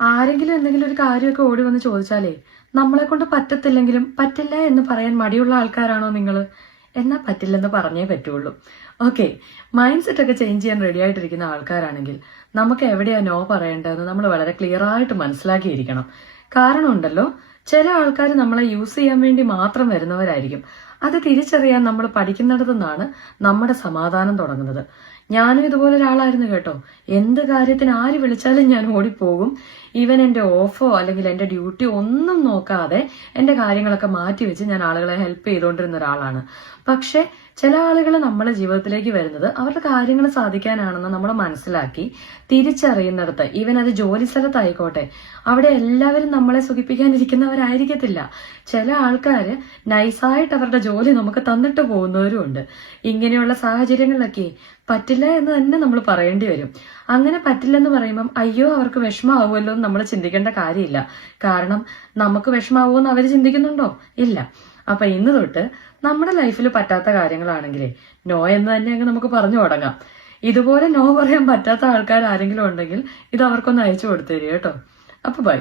ആരെങ്കിലും എന്തെങ്കിലും ഒരു കാര്യമൊക്കെ ഓടി വന്ന് ചോദിച്ചാലേ നമ്മളെ കൊണ്ട് പറ്റത്തില്ലെങ്കിലും പറ്റില്ല എന്ന് പറയാൻ മടിയുള്ള ആൾക്കാരാണോ നിങ്ങൾ? എന്നാൽ പറ്റില്ലെന്ന് പറഞ്ഞേ പറ്റുള്ളൂ. ഓക്കെ, മൈൻഡ് സെറ്റ് ഒക്കെ ചേഞ്ച് ചെയ്യാൻ റെഡി ആയിട്ടിരിക്കുന്ന ആൾക്കാരാണെങ്കിൽ നമുക്ക് എവിടെയാ നോ പറയേണ്ടതെന്ന് നമ്മൾ വളരെ ക്ലിയർ ആയിട്ട് മനസ്സിലാക്കിയിരിക്കണം. കാരണം ഉണ്ടല്ലോ, ചില ആൾക്കാർ നമ്മളെ യൂസ് ചെയ്യാൻ വേണ്ടി മാത്രം വരുന്നവരായിരിക്കും. അത് തിരിച്ചറിയാൻ നമ്മൾ പഠിക്കുന്നിടത്തു നിന്നാണ് നമ്മുടെ സമാധാനം തുടങ്ങുന്നത്. ഞാനും ഇതുപോലെ ഒരാളായിരുന്നു കേട്ടോ. എന്ത് കാര്യത്തിന് ആര് വിളിച്ചാലും ഞാൻ ഓടിപ്പോകും. ഈവൻ എന്റെ ഓഫോ അല്ലെങ്കിൽ എന്റെ ഡ്യൂട്ടി ഒന്നും നോക്കാതെ എന്റെ കാര്യങ്ങളൊക്കെ മാറ്റിവെച്ച് ഞാൻ ആളുകളെ ഹെൽപ്പ് ചെയ്തുകൊണ്ടിരുന്ന ഒരാളാണ്. പക്ഷെ ചില ആളുകൾ നമ്മളെ ജീവിതത്തിലേക്ക് വരുന്നത് അവരുടെ കാര്യങ്ങൾ സാധിക്കാനാണെന്ന് നമ്മൾ മനസ്സിലാക്കി തിരിച്ചറിയുന്നിടത്ത്, ഈവൻ അത് ജോലി സ്ഥലത്തായിക്കോട്ടെ, അവിടെ എല്ലാവരും നമ്മളെ സുഖിപ്പിക്കാനിരിക്കുന്നവരായിരിക്കത്തില്ല. ചില ആൾക്കാര് നൈസായിട്ട് അവരുടെ ജോലി നമുക്ക് തന്നിട്ട് പോകുന്നവരും ഉണ്ട്. ഇങ്ങനെയുള്ള സാഹചര്യങ്ങളിലൊക്കെ പറ്റില്ല എന്ന് തന്നെ നമ്മൾ പറയേണ്ടി വരും. അങ്ങനെ പറ്റില്ലെന്ന് പറയുമ്പം അയ്യോ അവർക്ക് വിഷമാവുമല്ലോ എന്ന് നമ്മൾ ചിന്തിക്കേണ്ട കാര്യമില്ല. കാരണം നമുക്ക് വിഷമാവുമെന്ന് അവർ ചിന്തിക്കുന്നുണ്ടോ? ഇല്ല. അപ്പൊ ഇന്ന് തൊട്ട് നമ്മുടെ ലൈഫിൽ പറ്റാത്ത കാര്യങ്ങളാണെങ്കിലേ നോ എന്ന് തന്നെ അങ്ങ് നമുക്ക് പറഞ്ഞു തുടങ്ങാം. ഇതുപോലെ നോ പറയാൻ പറ്റാത്ത ആൾക്കാർ ആരെങ്കിലും ഉണ്ടെങ്കിൽ ഇത് അവർക്കൊന്ന് അയച്ചു കൊടുത്തേരി കേട്ടോ. അപ്പൊ ബൈ.